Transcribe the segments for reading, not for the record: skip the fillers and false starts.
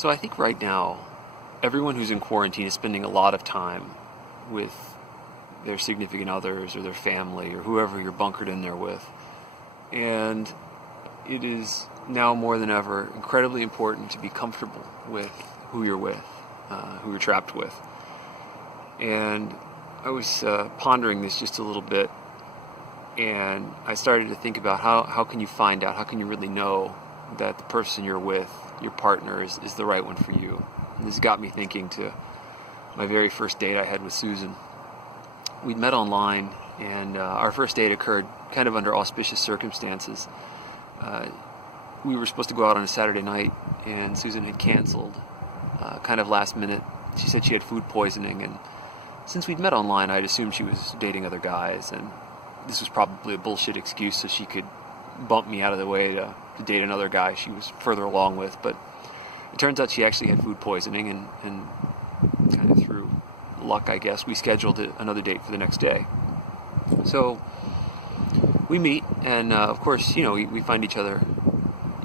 So I think right now, everyone who's in quarantine is spending a lot of time with their significant others or their family or whoever you're bunkered in there with. And it is now more than ever incredibly important to be comfortable with who you're with, who you're trapped with. And I was pondering this just a little bit, and I started to think about how can you find out, how can you really know that the person you're with, your partner, is the right one for you. And this got me thinking to my very first date I had with Susan. We'd met online, and our first date occurred kind of under auspicious circumstances. We were supposed to go out on a Saturday night, and Susan had canceled kind of last minute. She said she had food poisoning, and since we'd met online, I'd assumed she was dating other guys, and this was probably a bullshit excuse so she could bump me out of the way to date another guy she was further along with. But it turns out she actually had food poisoning, and kind of through luck, I guess, we scheduled another date for the next day. So we meet, and of course, we find each other,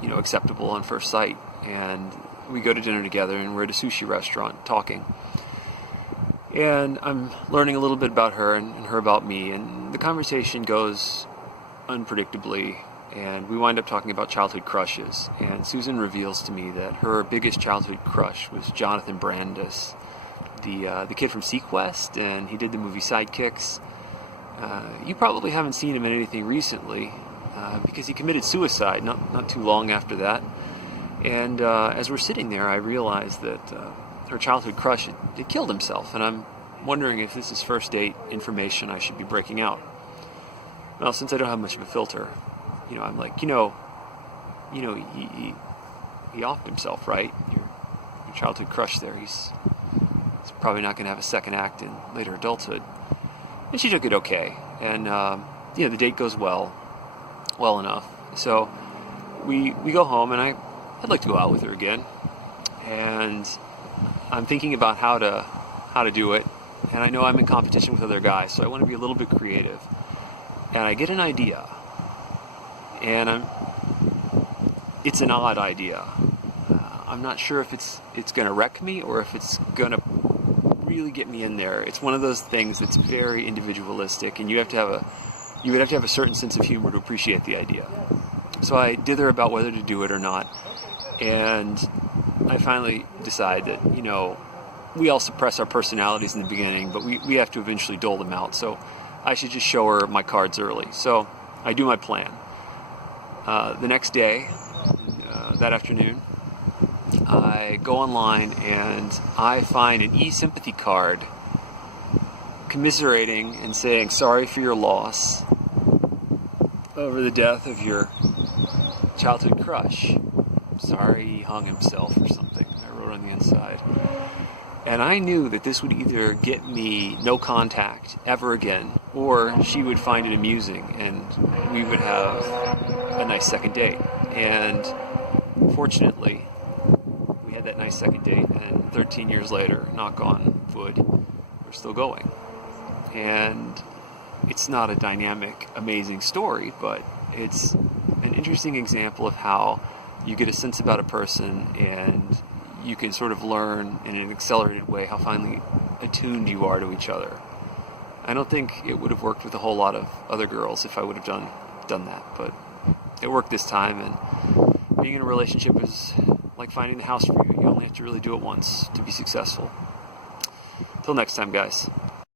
acceptable on first sight, and we go to dinner together, and we're at a sushi restaurant talking. And I'm learning a little bit about her and her about me, and the conversation goes unpredictably, and we wind up talking about childhood crushes. And Susan reveals to me that her biggest childhood crush was Jonathan Brandis, the kid from seaQuest, and he did the movie Sidekicks. You probably haven't seen him in anything recently, because he committed suicide not too long after that. And as we're sitting there, I realized that her childhood crush had killed himself, and I'm wondering if this is first date information I should be breaking out. Well, since I don't have much of a filter, I'm like, he offed himself, right? Your childhood crush there, he's probably not going to have a second act in later adulthood. And she took it okay, and the date goes well enough. So we go home, and I'd like to go out with her again, and I'm thinking about how to do it, and I know I'm in competition with other guys, so I want to be a little bit creative. And I get an idea, and it's an odd idea. I'm not sure if it's going to wreck me or if it's going to really get me in there. It's one of those things that's very individualistic, and you would have to have a certain sense of humor to appreciate the idea. So I dither about whether to do it or not, and I finally decide that, we all suppress our personalities in the beginning, but we have to eventually dole them out. So I should just show her my cards early. So I do my plan. The next day, that afternoon, I go online and I find an e-sympathy card commiserating and saying sorry for your loss over the death of your childhood crush. Sorry he hung himself or something, I wrote on the inside. And I knew that this would either get me no contact ever again, or she would find it amusing and we would have a nice second date. And fortunately, we had that nice second date, and 13 years later, knock on wood, we're still going. And it's not a dynamic, amazing story, but it's an interesting example of how you get a sense about a person and you can sort of learn in an accelerated way how finely attuned you are to each other. I don't think it would have worked with a whole lot of other girls if I would have done that, but it worked this time, and being in a relationship is like finding the house for you. You only have to really do it once to be successful. Till next time, guys.